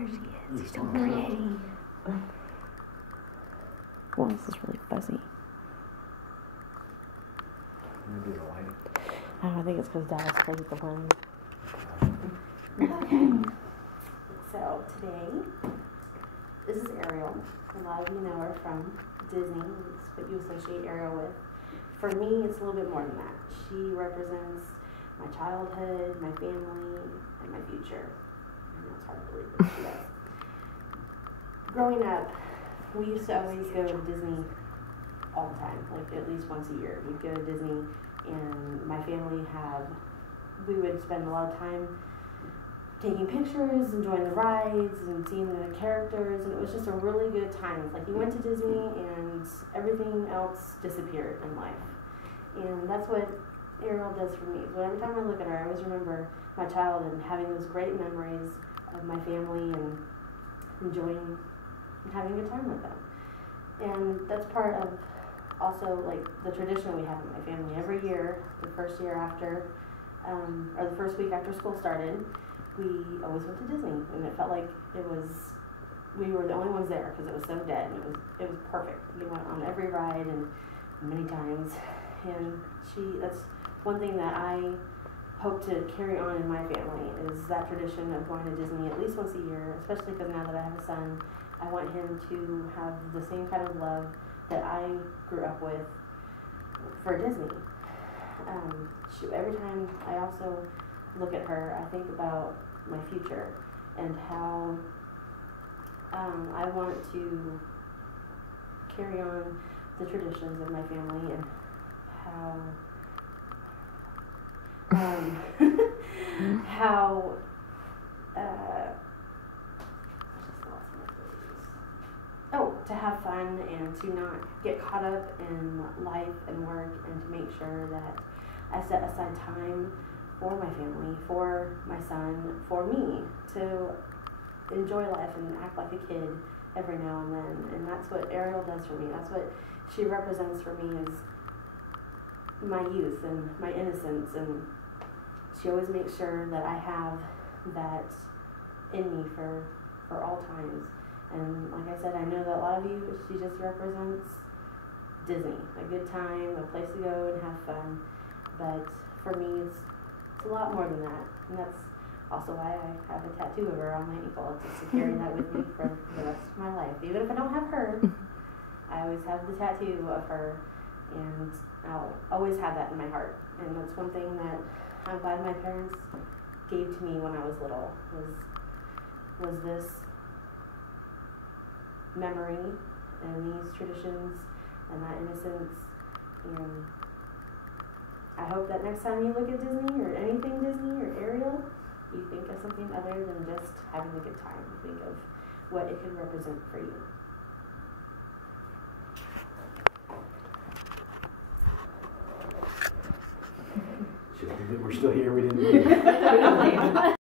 Here she is. She's so pretty. Well, this is really fuzzy. Maybe the lighting. I think it's because Dallas plays the lens. Okay. So today, this is Ariel. A lot of you know her from Disney. It's what you associate Ariel with. For me, it's a little bit more than that. She represents my childhood, my family, and my future. I know it's hard to believe, but she does. Growing up, we used to always go to Disney all the time, like at least once a year. We'd go to Disney, and my family we would spend a lot of time taking pictures, enjoying the rides, and seeing the characters, and it was just a really good time. It's like you went to Disney, and everything else disappeared in life. And that's what Ariel does for me. So every time I look at her, I always remember my childhood and having those great memories of my family and enjoying and having a good time with them. And that's part of also like the tradition we have in my family. Every year, the first year after, or the first week after school started, we always went to Disney, and it felt like we were the only ones there because it was so dead, and it was perfect. We went on every ride and many times, and that's one thing that I hope to carry on in my family is that tradition of going to Disney at least once a year, especially because now that I have a son, I want him to have the same kind of love that I grew up with for Disney. Every time I also look at her, I think about my future and how I want to carry on the traditions of my family and how to have fun and to not get caught up in life and work, and to make sure that I set aside time for my family, for my son, for me, to enjoy life and act like a kid every now and then. And that's what Ariel does for me. That's what she represents for me, is my youth and my innocence. And she always makes sure that I have that in me for all times. And like I said, I know that a lot of you, she just represents Disney, a good time, a place to go and have fun. But for me, it's a lot more than that. And that's also why I have a tattoo of her on my ankle, just to carry that with me for the rest of my life. Even if I don't have her, I always have the tattoo of her, and I'll always have that in my heart. And that's one thing that I'm glad my parents gave to me when I was little, was this memory and these traditions and that innocence. And I hope that next time you look at Disney or anything Disney or Ariel, you think of something other than just having a good time. Think of what it could represent for you. We're still here. We didn't leave.